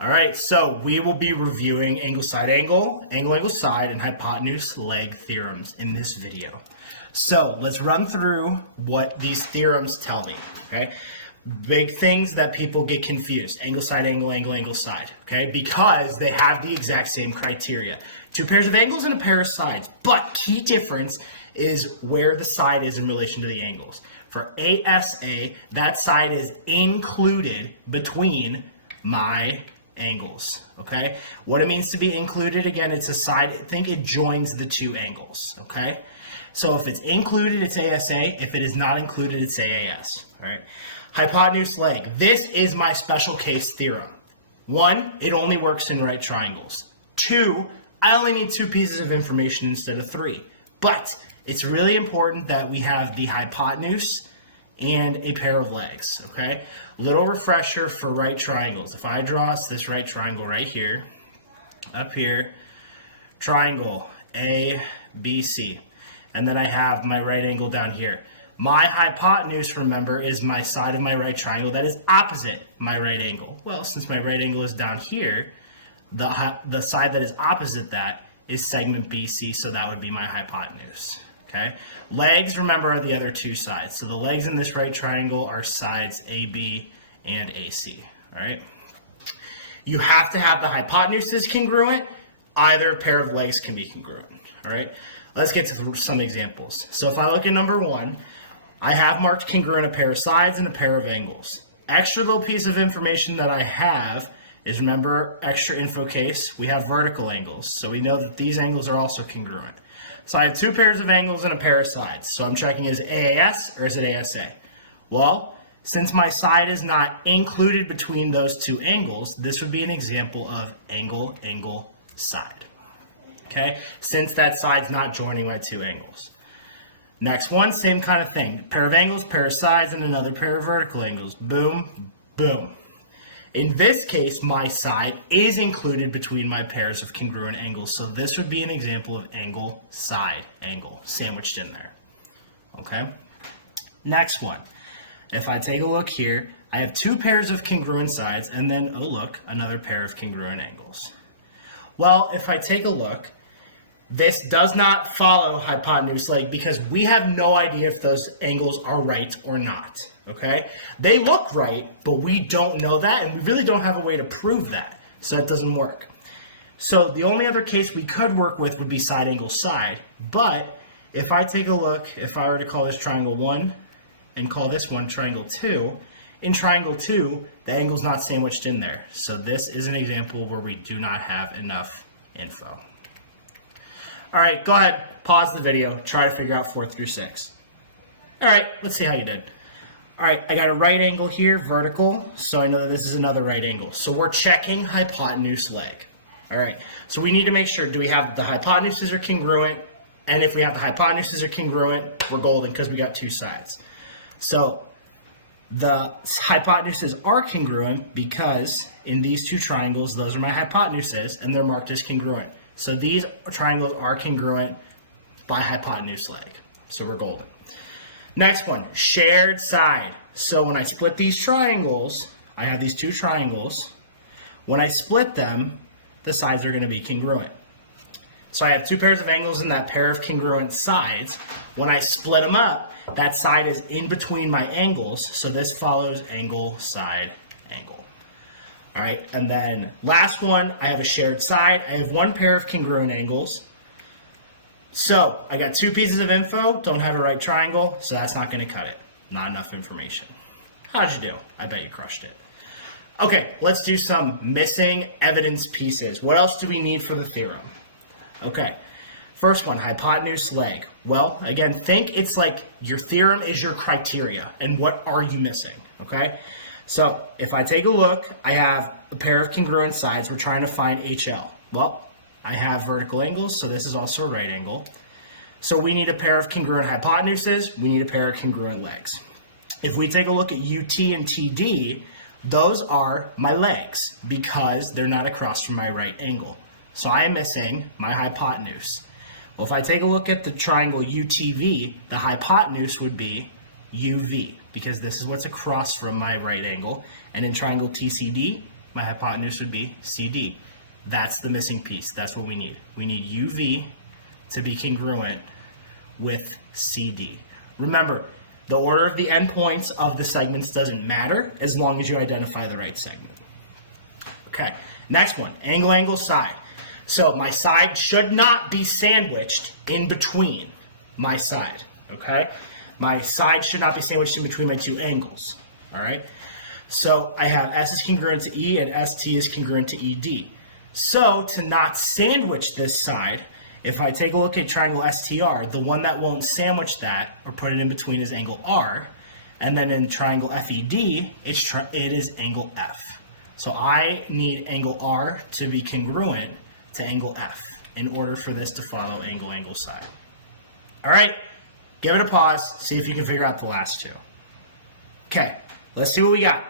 All right, so we will be reviewing angle side angle, angle side, and hypotenuse leg theorems in this video. So let's run through what these theorems tell me, okay? Big things that people get confused, angle side angle, angle side, okay? Because they have the exact same criteria. Two pairs of angles and a pair of sides, but key difference is where the side is in relation to the angles. For ASA, that side is included between my angles, okay? What it means to be included, again, it's a side, think it joins the two angles, okay? So if it's included, it's ASA. If it is not included, it's AAS, all right? Hypotenuse leg, this is my special case theorem. One, it only works in right triangles. Two, I only need two pieces of information instead of three. But it's really important that we have the hypotenuse and a pair of legs, okay? Little refresher for right triangles. If I draw this right triangle right here, up here, triangle A, B, C, and then I have my right angle down here. My hypotenuse, remember, is my side of my right triangle that is opposite my right angle. Well, since my right angle is down here, the side that is opposite that is segment BC, so that would be my hypotenuse. Okay, legs, remember, are the other two sides. So the legs in this right triangle are sides AB and AC, all right? You have to have the hypotenuses congruent. Either pair of legs can be congruent, all right? Let's get to some examples. So if I look at number one, I have marked congruent a pair of sides and a pair of angles. Extra little piece of information that I have is, remember, extra info case, we have vertical angles. So we know that these angles are also congruent. So I have two pairs of angles and a pair of sides. So I'm checking, is it AAS or is it ASA? Well, since my side is not included between those two angles, this would be an example of angle, side. Okay? Since that side's not joining my two angles. Next one, same kind of thing. Pair of angles, pair of sides, and another pair of vertical angles. Boom, boom. In this case, my side is included between my pairs of congruent angles. So this would be an example of angle, side, angle, sandwiched in there. Okay? Next one. If I take a look here, I have two pairs of congruent sides and then, oh look, another pair of congruent angles. Well, if I take a look, this does not follow hypotenuse leg because we have no idea if those angles are right or not, okay? They look right, but we don't know that, and we really don't have a way to prove that, so that doesn't work. So the only other case we could work with would be side angle side, but if I take a look, if I were to call this triangle 1 and call this one triangle 2, in triangle 2, the angle's not sandwiched in there. So this is an example where we do not have enough info. All right, go ahead, pause the video, try to figure out 4 through 6. All right, let's see how you did. All right, I got a right angle here, vertical, so I know that this is another right angle. So we're checking hypotenuse leg. All right, so we need to make sure, do we have the hypotenuses are congruent? And if we have the hypotenuses are congruent, we're golden because we got two sides. So the hypotenuses are congruent because in these two triangles, those are my hypotenuses, and they're marked as congruent. So these triangles are congruent by hypotenuse leg. So we're golden. Next one, shared side. So when I split these triangles, I have these two triangles. When I split them, the sides are going to be congruent. So I have two pairs of angles and that pair of congruent sides. When I split them up, that side is in between my angles. So this follows angle, side, angle. All right, and then last one, I have a shared side. I have one pair of congruent angles. So I got two pieces of info, don't have a right triangle, so that's not going to cut it. Not enough information. How'd you do? I bet you crushed it. Okay, let's do some missing evidence pieces. What else do we need for the theorem? Okay, first one, hypotenuse leg. Well, again, think it's like your theorem is your criteria, and what are you missing, okay? So if I take a look, I have a pair of congruent sides. We're trying to find HL. Well, I have vertical angles, so this is also a right angle. So we need a pair of congruent hypotenuses. We need a pair of congruent legs. If we take a look at UT and TD, those are my legs because they're not across from my right angle. So I am missing my hypotenuse. Well, if I take a look at the triangle UTV, the hypotenuse would be UV because this is what's across from my right angle. And in triangle TCD, my hypotenuse would be CD. That's the missing piece. That's what we need. We need UV to be congruent with CD. Remember, the order of the endpoints of the segments doesn't matter as long as you identify the right segment. Okay, next one, angle, angle, side. So my side should not be sandwiched in between my side, okay? My side should not be sandwiched in between my two angles, all right? So I have S is congruent to E and ST is congruent to ED. So to not sandwich this side, if I take a look at triangle STR, the one that won't sandwich that or put it in between is angle R, and then in triangle FED, it is angle F. So I need angle R to be congruent to angle F in order for this to follow angle, angle, side. All right, give it a pause, see if you can figure out the last two. Okay, let's see what we got.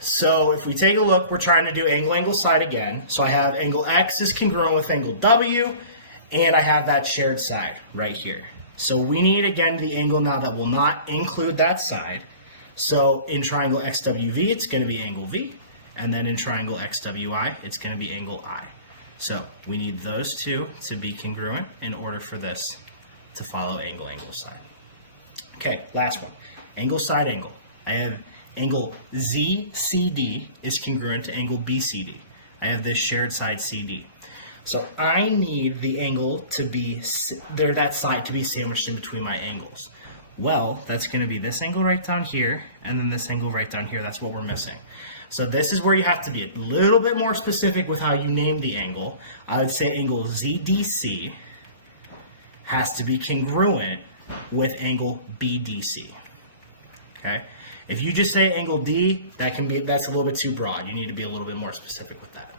So if we take a look, we're trying to do angle, angle, side again. So I have angle X is congruent with angle W, and I have that shared side right here. So we need, again, the angle now that will not include that side. So in triangle XWV, it's going to be angle V, and then in triangle XWI, it's going to be angle I. So we need those two to be congruent in order for this to follow angle, angle, side. Okay, last one. Angle, side, angle. I have angle ZCD is congruent to angle BCD. I have this shared side CD. So I need the angle to be, that side to be sandwiched in between my angles. Well, that's going to be this angle right down here, and then this angle right down here. That's what we're missing. So this is where you have to be a little bit more specific with how you name the angle. I would say angle ZDC has to be congruent with angle BDC. Okay? If you just say angle D, that's a little bit too broad. You need to be a little bit more specific with that.